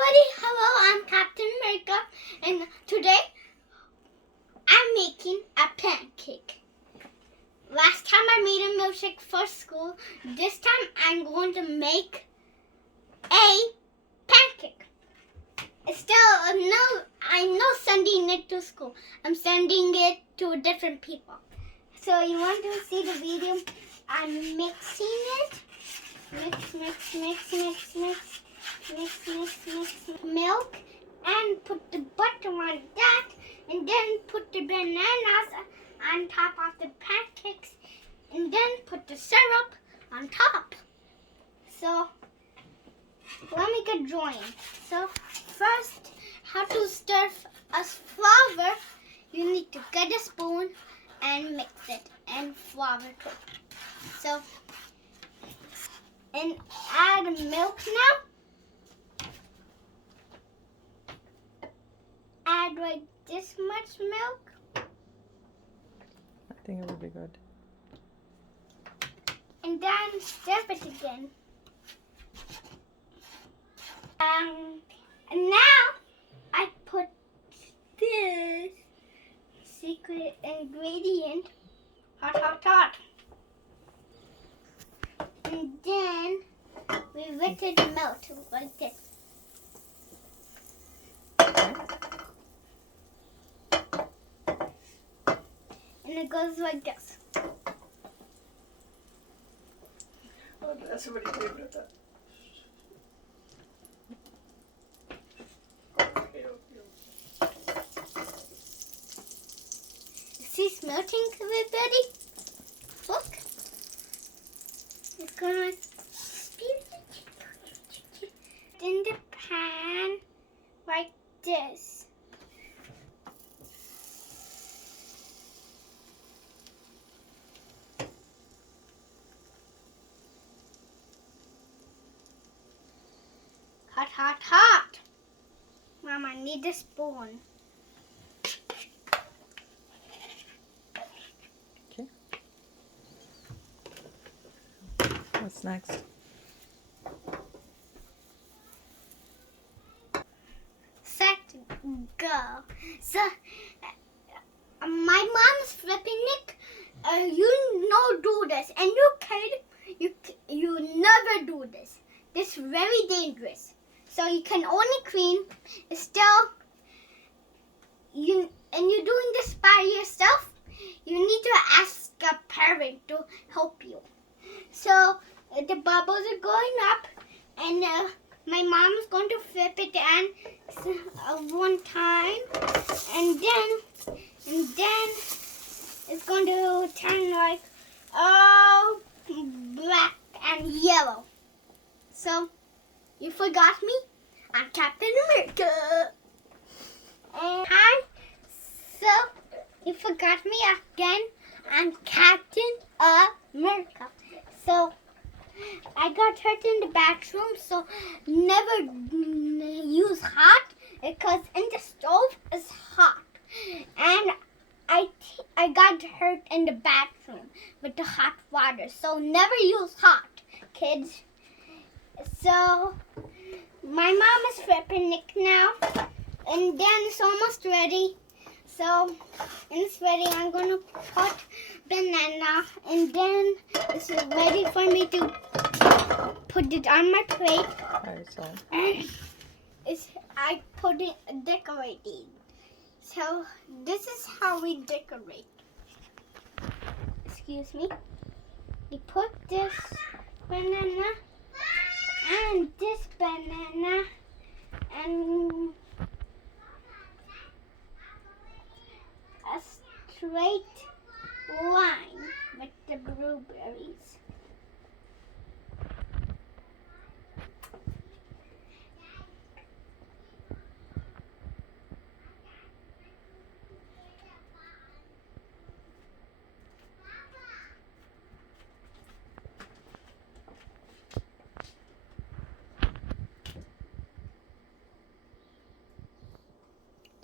everybody, hello, I'm Captain America, and today I'm making a pancake. Last time I made a milkshake for school. This time I'm going to make a pancake. I'm not sending it to school. I'm sending it to different people. So you want to see the video? I'm mixing it. Mix milk and put the butter on that, and then put the bananas on top of the pancakes, and then put the syrup on top. So let me get drawing. So first, how to stir a flour? You need to get a spoon and mix it and flour too. So and add milk now. Add like this much milk. I think it will be good. And then stir it again. And now I put this secret ingredient, hot. And then we let it melt like this. And it goes like this. Oh, that's somebody's favorite. See, it's melting, everybody. Look. It's gonna in the pan like this. Hot. Mom, I need a spoon. Okay. What's next? Set, go. So, my mom's flipping it. You do this, and you kid, you never do this. This is very dangerous. So you can only clean. Still, you're doing this by yourself. You need to ask a parent to help you. So the bubbles are going up, and my mom is going to flip it and one time, and then it's going to turn like all black and yellow. So you forgot me? I'm Captain America. And so you forgot me again? I'm Captain America. So I got hurt in the bathroom, so never use hot because in the stove is hot. And I got hurt in the bathroom with the hot water, so never use hot, kids. So my mom is flipping it now, and then it's almost ready. So when it's ready, I'm gonna put banana, and then it's ready for me to put it on my plate. And I put it decorating. So this is how we decorate. Excuse me. We put this banana and this banana and a straight line with the blueberries.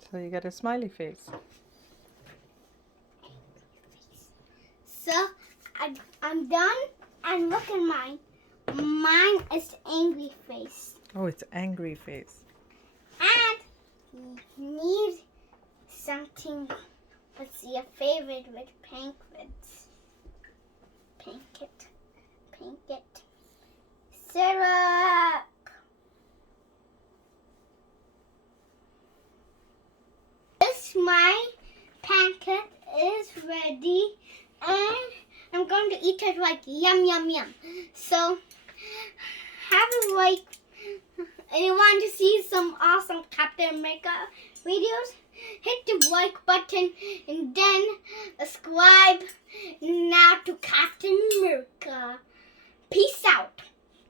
So you get a smiley face. So I'm done, and look at mine. Mine is angry face. Oh, it's angry face. You need something. What's your favorite with pancakes? Pancake. Syrup. My pancake is ready and I'm going to eat it like yum yum yum. So have a like, and you want to see some awesome Captain America videos, hit the like button and then subscribe now to Captain America. Peace out.